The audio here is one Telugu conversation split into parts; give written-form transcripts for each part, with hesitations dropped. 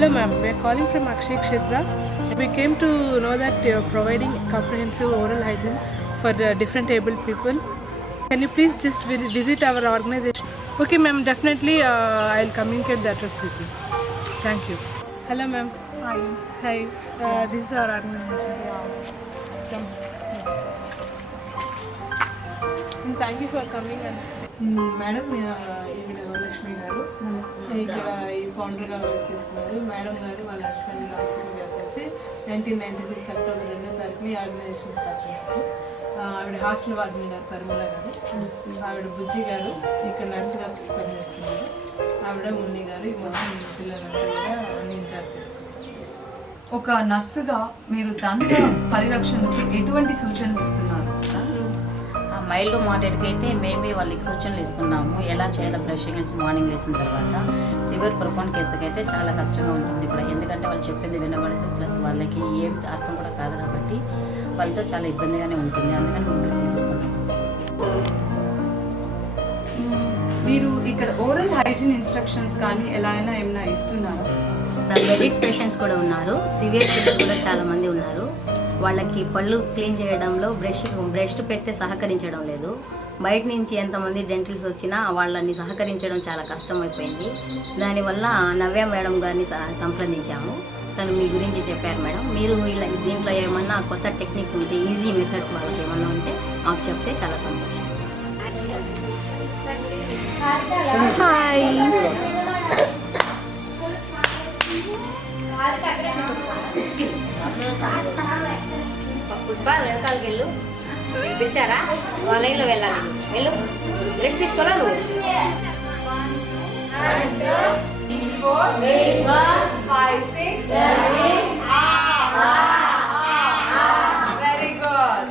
Hello ma'am, we are calling from Akshay Kshetra. We came to know that you are providing comprehensive oral hygiene for different abled people. Can you please just visit our organization? Okay ma'am, definitely I'll communicate the address with you. Thank you. Hello ma'am. Hi. Hi, this is our organization. Just come. Thank you for coming and madam ఈవిడ లక్ష్మి గారు ఇక్కడ ఈ ఫౌండర్గా వచ్చేస్తున్నారు. మేడం గారు వాళ్ళ హస్బెండ్ లక్ష్మి గారు వచ్చి 1996 అక్టోబర్ 2వ తారీఖుని ఆర్గనైజేషన్ స్థాపించారు. ఆవిడ హాస్టల్ వార్డెన్ గారు పరిమళ గారు, ఆవిడ బుజ్జి గారు ఇక్కడ నర్సుగా పనిచేస్తున్నారు. ఆవిడ మున్ని గారు ఈ మొత్తం పిల్లలంతా కూడా ఇన్ఛార్జ్ చేస్తారు. ఒక నర్సుగా మీరు దంత పరిరక్షణకు ఎటువంటి సూచనలు ఇస్తున్నారు? మైల్డ్ మోడరేట్కి అయితే మేమే వాళ్ళకి సూచనలు ఇస్తున్నాము. ఎలా చేయాలో బ్రషింగ్ మార్నింగ్ వేసిన తర్వాత. సివియర్ ప్రొఫౌండ్ కేసుకి అయితే చాలా కష్టంగా ఉంటుంది ఇప్పుడు, ఎందుకంటే వాళ్ళు చెప్పింది వినబడదు, ప్లస్ వాళ్ళకి ఏం అర్థం కూడా కాదు కాబట్టి వాళ్ళతో చాలా ఇబ్బందిగానే ఉంటుంది. అందుకని మేము మీరు ఇక్కడ ఓరల్ హైజీన్ ఇన్స్ట్రక్షన్స్ కానీ ఎలా అయినా ఏమైనా ఇస్తున్నారా? మెడిక్ పేషెంట్స్ కూడా ఉన్నారు, సివియర్ పిల్లలు కూడా చాలామంది ఉన్నారు. వాళ్ళకి పళ్ళు క్లీన్ చేయడంలో బ్రష్ పెడితే సహకరించడం లేదు. బయట నుంచి ఎంతమంది డెంటల్స్ వచ్చినా వాళ్ళని సహకరించడం చాలా కష్టమైపోయింది. దానివల్ల నవ్య మేడం గారిని సంప్రదించాము. తను మీ గురించి చెప్పారు మేడం. మీరు దీంట్లో ఏమన్నా కొత్త టెక్నిక్ ఉంటే, ఈజీ మెథడ్స్ వాళ్ళకి ఏమన్నా ఉంటే మాకు చెప్తే చాలా సంతోషం. హాయ్, పుష్ప వెనకాలకి వెళ్ళు, పిలిచారా? వాళ్ళ లైన్లో వెళ్ళాలి, వెళ్ళు. రెస్ట్ తీసుకోవాలా నువ్వు? Very good.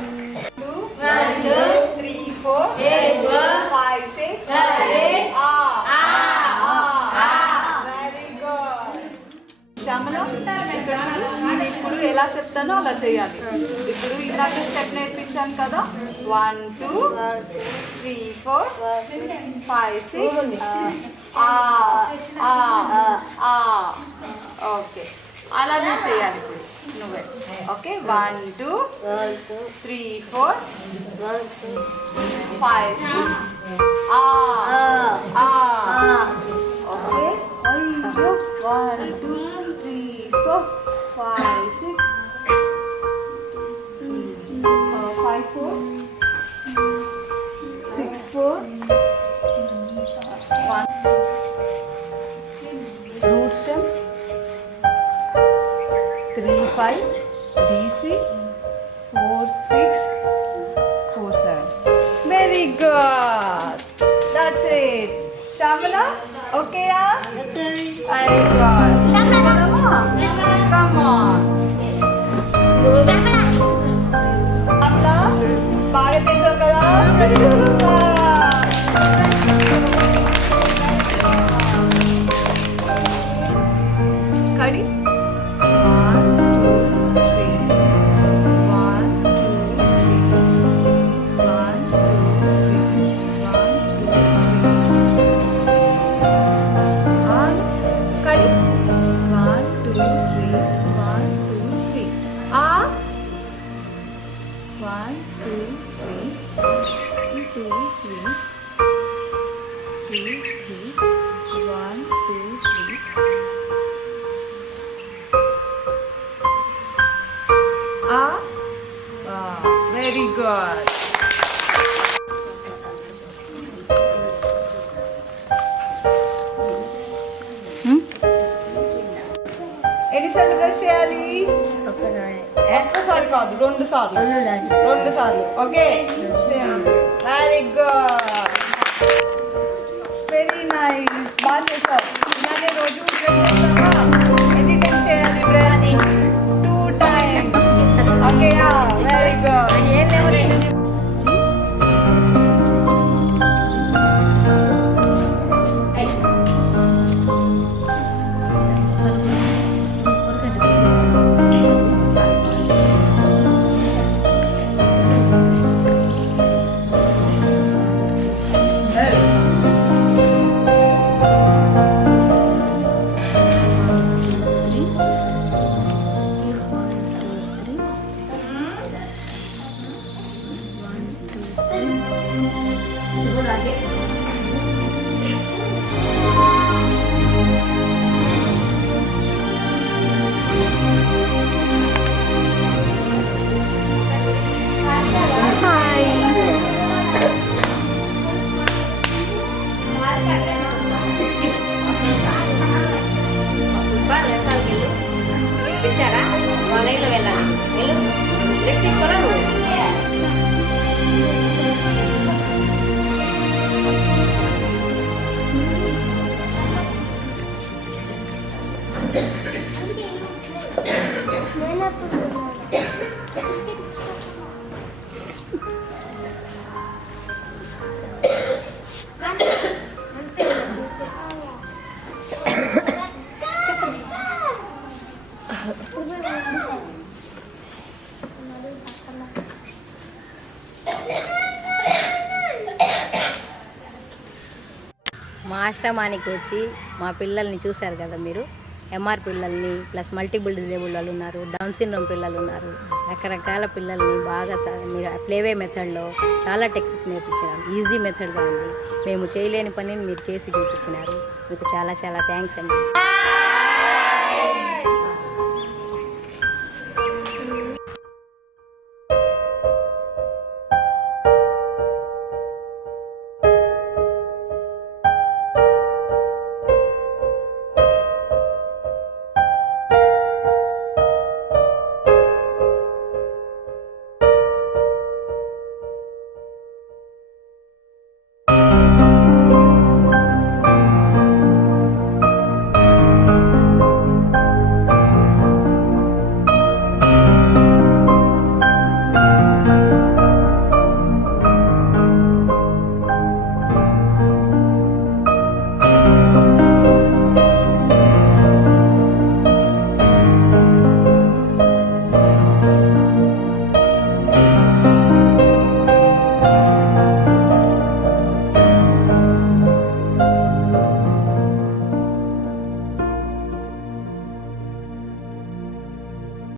1 2 3 4 8 1 5 6 7 very good. Shyamala, నేను ఇప్పుడు ఎలా చెప్తానో అలా చేయాలి. ఇప్పుడు ఇందాక స్టెప్ నేర్పించాను కదా, 1 2 3 4 5 6 ఓకే, అలాగే చేయాలి ఇప్పుడు నువ్వే. Okay, 1 2 3 4 5 6 okay. 1 2 3 4 5 6 5 4 6 4 1 root stem 3 5 DC 4 6 4 7. Very good. That's it. Shamala, okay ya? Very good. Come on. Shamala, baga chesavu kada? Kadi. 1 2 3 1 2 3 1 2 3 Kadi. 1 2 3 1 2 3 1 2 3 2 3 3 3 1 2 3 very good. ఎన్నిసార్లు బ్రష్ చేయాలి? ఒక్కసారి కాదు, 2 సార్లు. 2 సార్లు. Okay, very good, very nice, బాగా చేసావు. ఇలానే రోజు బ్రష్ చేస్తావా? ఎన్ని టైమ్స్ చేయాలి brush? 2 times. Okay, very good. పిలిచారా వాళ్ళ లైన్లో వెళ్ళాలి వెళ్ళు రెస్ట్ తీసుకోరా నువ్వు మా ఆశ్రమానికి వచ్చి మా పిల్లల్ని చూశారు కదా మీరు. ఎంఆర్ పిల్లల్ని ప్లస్ మల్టిపుల్ డిజేబుల్ వాళ్ళు ఉన్నారు, డౌన్ సిండ్రోమ్ పిల్లలు ఉన్నారు, రకరకాల పిల్లల్ని బాగా మీరు ప్లేవే మెథడ్లో చాలా టెక్నిక్స్ నేర్పించినారు. ఈజీ మెథడ్గా ఉంది. మేము చేయలేని పనిని మీరు చేసి చూపించినారు. మీకు చాలా చాలా థ్యాంక్స్ అండి.